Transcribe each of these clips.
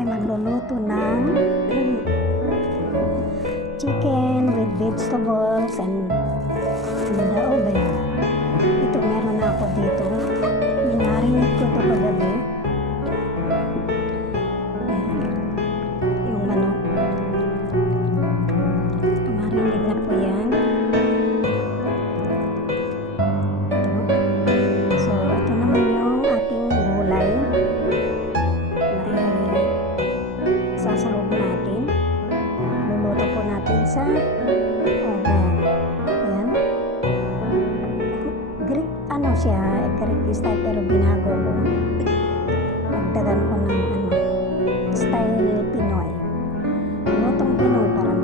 ay magluluto ng chicken with vegetables and the oven. Ito meron na ako dito. Minarinate ko ito kagabi. Yung manok. Marinate na po yan. So, ito naman yung ating gulay. Sasahog natin. Luluto po natin sa oven. Ayan. Greek ano siya, Greek style pero binago ko. Nagdagan ko ng style Pinoy. Lutong Pinoy para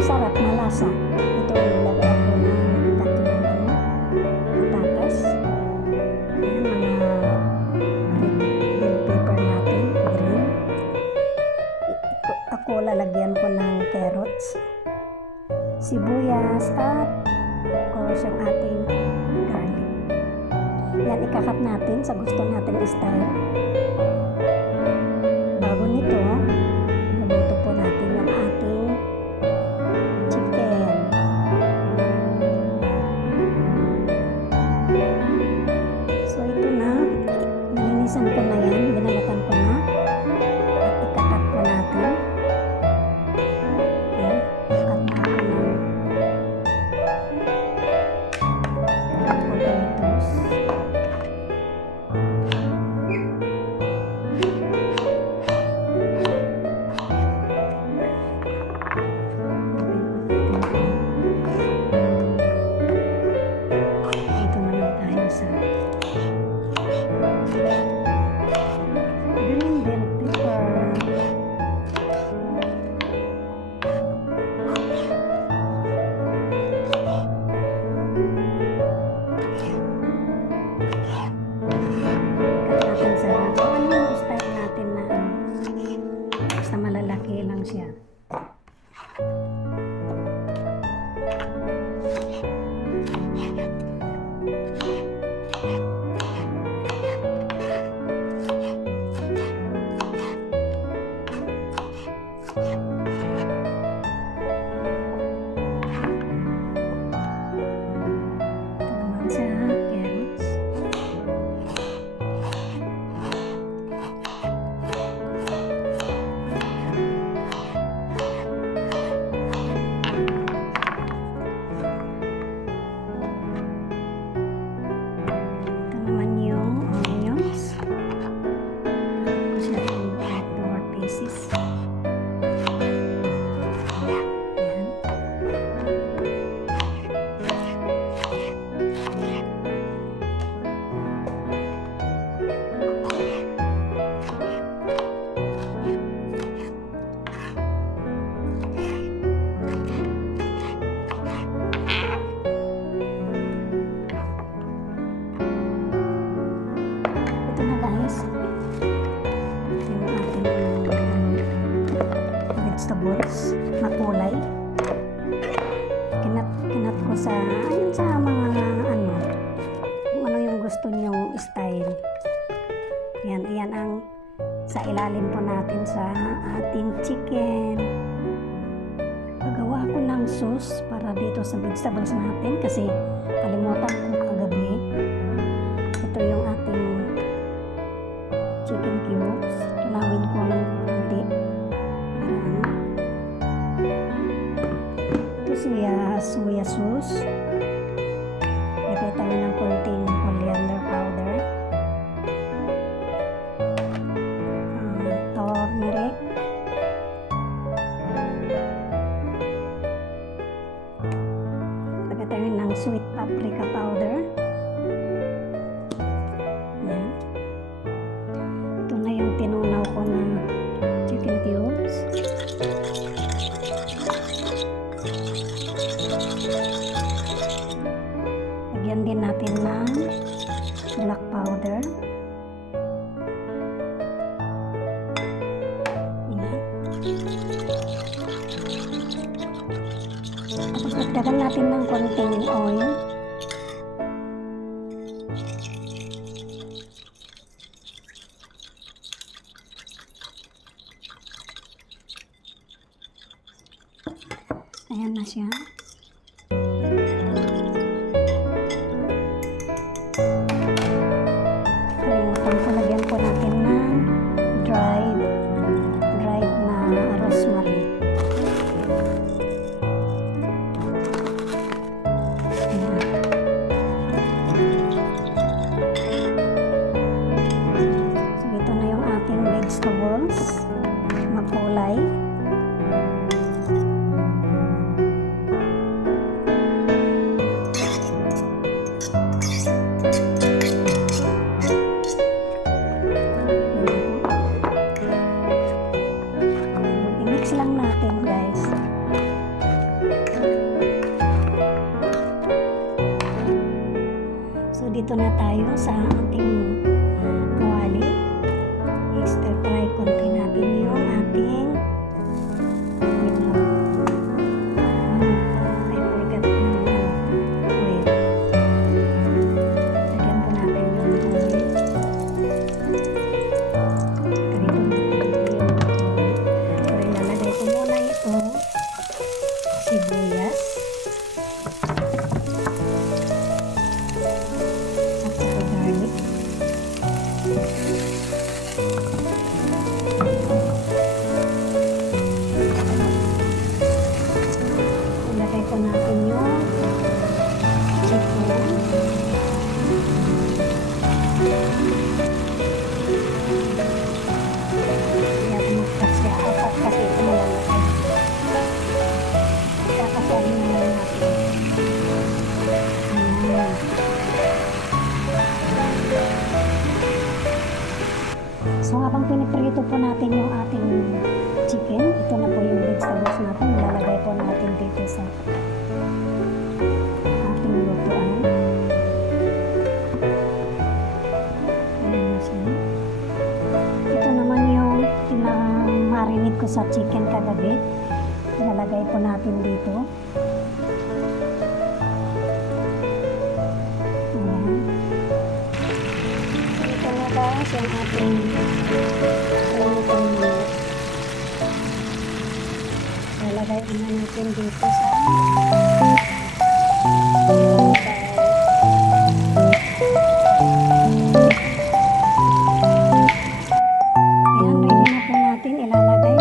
sarap, malasa. Ito yung lagay ko ng tatlong patatas. Ayan, mga bell pepper natin, green. Ako lalagyan ko ng carrots, sibuyas, at of course yung ating garlic. Yan, ikakat natin sa gusto natin style. Bago nito, luluto po natin yung ating chicken. So ito na, nalinisan ko na yan, binalatan ko na. At ikakat po natin. Yan, ikakat natin ng potatoes. Ito naman tayo sa green bell pepper. Natin sa ano yung style natin na basta malalaki lang siya. Ito naman sa carrots. Ito naman yung onions. Tapos natin four pieces. Ayan. Ito na guys, yung ating vegetables na kulay. Kinat ko sa, ayun sa mga kung ano yung gusto nyong style. Yan ang sa ilalim po natin sa ating chicken. Gagawa ko ng sauce para dito sa vegetables natin kasi kalimutan ko kagabi. Ito yung ating chicken cubes. Tunawin ko ng konti. Ito soya sauce. Lagay tayo ng konting coriander powder. Turmeric. Lagay tayo ng sweet paprika powder. Yan. Ito na yung tinunaw ko na chicken cubes. Lagyan din natin ng black powder. Yan. Tapos dagdagan natin ng konting oil. Ayan na siya. Kalimutan ko, lagyan po natin ng dried na rosemary. Ayan. So, ito na yung ating vegetables. Makulay. I-mix lang natin, guys. So, dito na tayo sa ating kawali. I-stir fry konti natin yung ating wait lang. I forgot yung oil. Lagyan po natin yung oil. Karito natin yung oil. Pero ilalagay ko muna ito sibuyas at saka garlic. Ilagay ko natin yung chicken. Kasi ito malalakay. Kakasahin na lang natin. Ayan. So habang piniprito po natin yung ating chicken, ito na po yung vegetables natin. Ilalagay po natin dito sa ating lutuan. Ayan na siya. Ito naman yung pinamarinate ko sa chicken kagabi. Ilalagay po natin dito. Ayan. Ito na guys yung ating lutuan na. Ilalagay na natin dito sa ayan, ready na po natin ilalagay